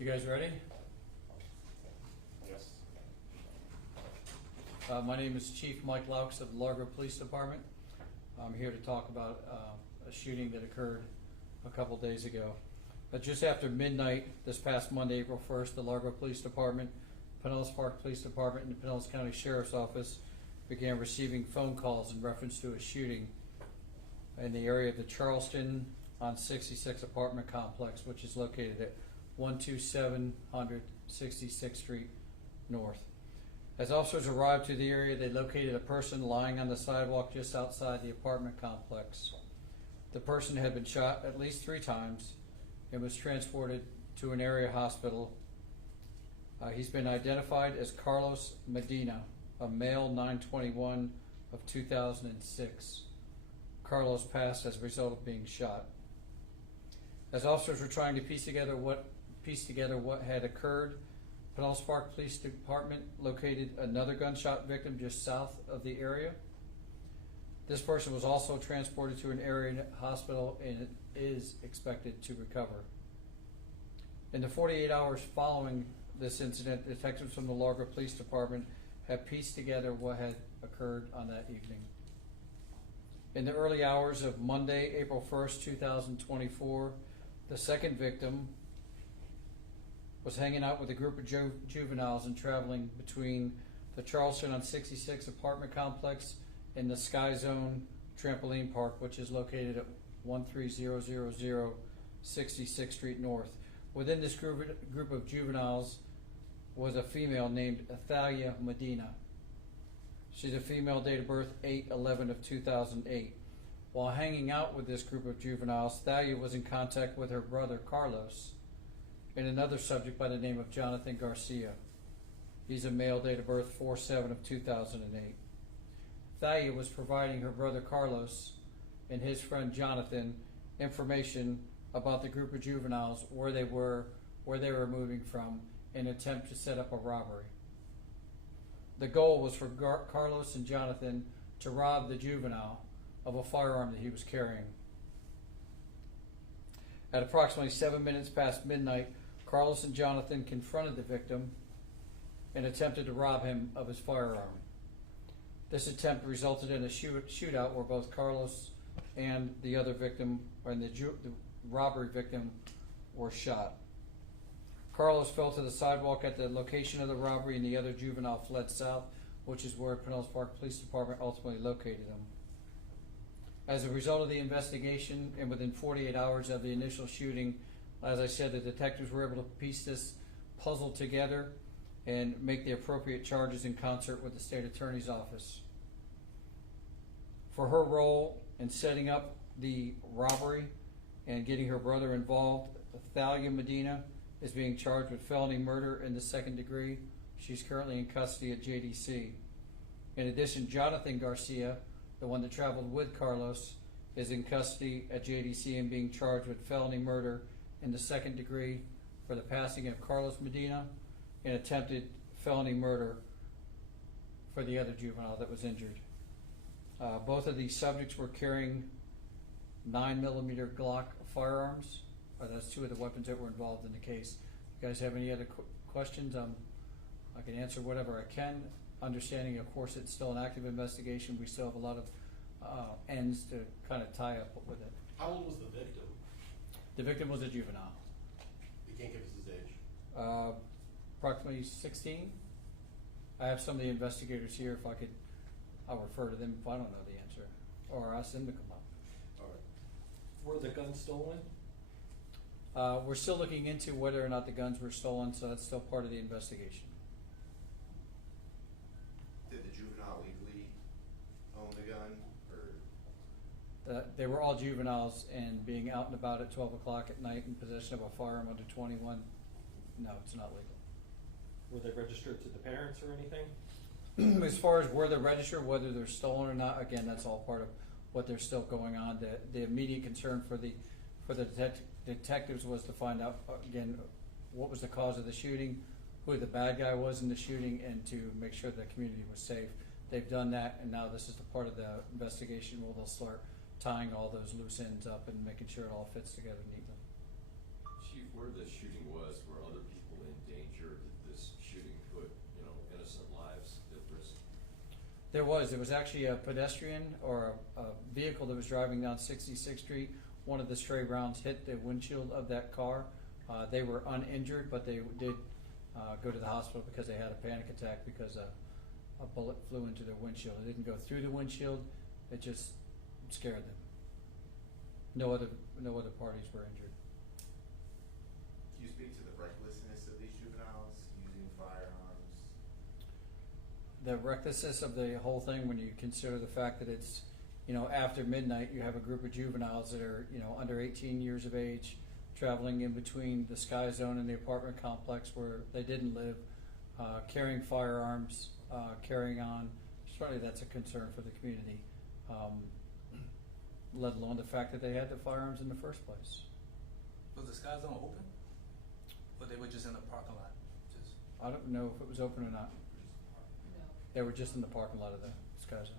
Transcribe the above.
You guys ready? Yes. My name is Chief Mike Laux of the Largo Police Department. I'm here to talk about a shooting that occurred a couple days ago. Just after midnight this past Monday, April 1st, the Largo Police Department, Pinellas Park Police Department, and the Pinellas County Sheriff's Office began receiving phone calls in reference to a shooting in the area of the Charleston on 66 apartment complex, which is located at 12700 66th Street North. As officers arrived to the area, they located a person lying on the sidewalk just outside the apartment complex. The person had been shot at least 3 times and was transported to an area hospital. He's been identified as Carlos Medina, a male, 9/21 of 2006. Carlos passed as a result of being shot. As officers were trying to piece together what had occurred, Pinellas Park Police Department located another gunshot victim just south of the area. This person was also transported to an area hospital and is expected to recover. In the 48 hours following this incident, detectives from the Largo Police Department have pieced together what had occurred on that evening. In the early hours of Monday, April 1st, 2024, the second victim was hanging out with a group of juveniles and traveling between the Charleston on 66 apartment complex and the Sky Zone trampoline park, which is located at 13000 66th Street North. Within this group of juveniles was a female named Thalia Medina. She's a female, date of birth 8/11 of 2008. While hanging out with this group of juveniles, Thalia was in contact with her brother Carlos and another subject by the name of Jonathan Garcia. He's a male, date of birth 4/7 of 2008. Thalia was providing her brother Carlos and his friend Jonathan information about the group of juveniles, where they were moving from, in an attempt to set up a robbery. The goal was for Carlos and Jonathan to rob the juvenile of a firearm that he was carrying. At approximately 7 minutes past midnight, Carlos and Jonathan confronted the victim and attempted to rob him of his firearm. This attempt resulted in a shootout where both Carlos and the other victim, and the robbery victim, were shot. Carlos fell to the sidewalk at the location of the robbery, and the other juvenile fled south, which is where Pinellas Park Police Department ultimately located him. As a result of the investigation, and within 48 hours of the initial shooting, as I said, the detectives were able to piece this puzzle together and make the appropriate charges in concert with the state attorney's office. For her role in setting up the robbery and getting her brother involved, Thalia Medina is being charged with felony murder in the 2nd degree. She's currently in custody at JDC. In addition, Jonathan Garcia, the one that traveled with Carlos, is in custody at JDC and being charged with felony murder in the 2nd degree for the passing of Carlos Medina and attempted felony murder for the other juvenile that was injured. Both of these subjects were carrying 9mm Glock firearms. That's 2 of the weapons that were involved in the case. If you guys have any other questions, I can answer whatever I can. Understanding, of course, it's still an active investigation. We still have a lot of ends to kind of tie up with it. How old was the victim? The victim was a juvenile. You can't give us his age. Approximately 16. I have some of the investigators here. If I could, I'll refer to them if I don't know the answer, or ask them to come up. All right. Were the guns stolen? We're still looking into whether or not the guns were stolen, so that's still part of the investigation. Did the juvenile legally own the gun, or? They were all juveniles, and being out and about at 12 o'clock at night in possession of a firearm under 21, no, it's not legal. Were they registered to the parents or anything? As far as where they're registered, whether they're stolen or not, again, that's all part of what they're still going on. The immediate concern for the detectives was to find out, again, what was the cause of the shooting, who the bad guy was in the shooting, and to make sure the community was safe. They've done that, and now this is the part of the investigation where they'll start tying all those loose ends up and making sure it all fits together neatly. Chief, where the shooting was, were other people There was actually a pedestrian or a vehicle that was driving down 66th Street. One of the stray rounds hit the windshield of that car. They were uninjured, but they did go to the hospital because they had a panic attack because a bullet flew into their windshield. It didn't go through the windshield, it just scared them. No other parties were injured. Can you speak to the recklessness of these juveniles using firearms? The recklessness of the whole thing, when you consider the fact that it's, after midnight, you have a group of juveniles that are, under 18 years of age, traveling in between the Sky Zone and the apartment complex where they didn't live, carrying firearms, carrying on. Certainly that's a concern for the community, let alone the fact that they had the firearms in the first place. Was the Sky Zone open? Or they were just in the parking lot? Just I don't know if it was open or not. No. They were just in the parking lot of the Sky Zone.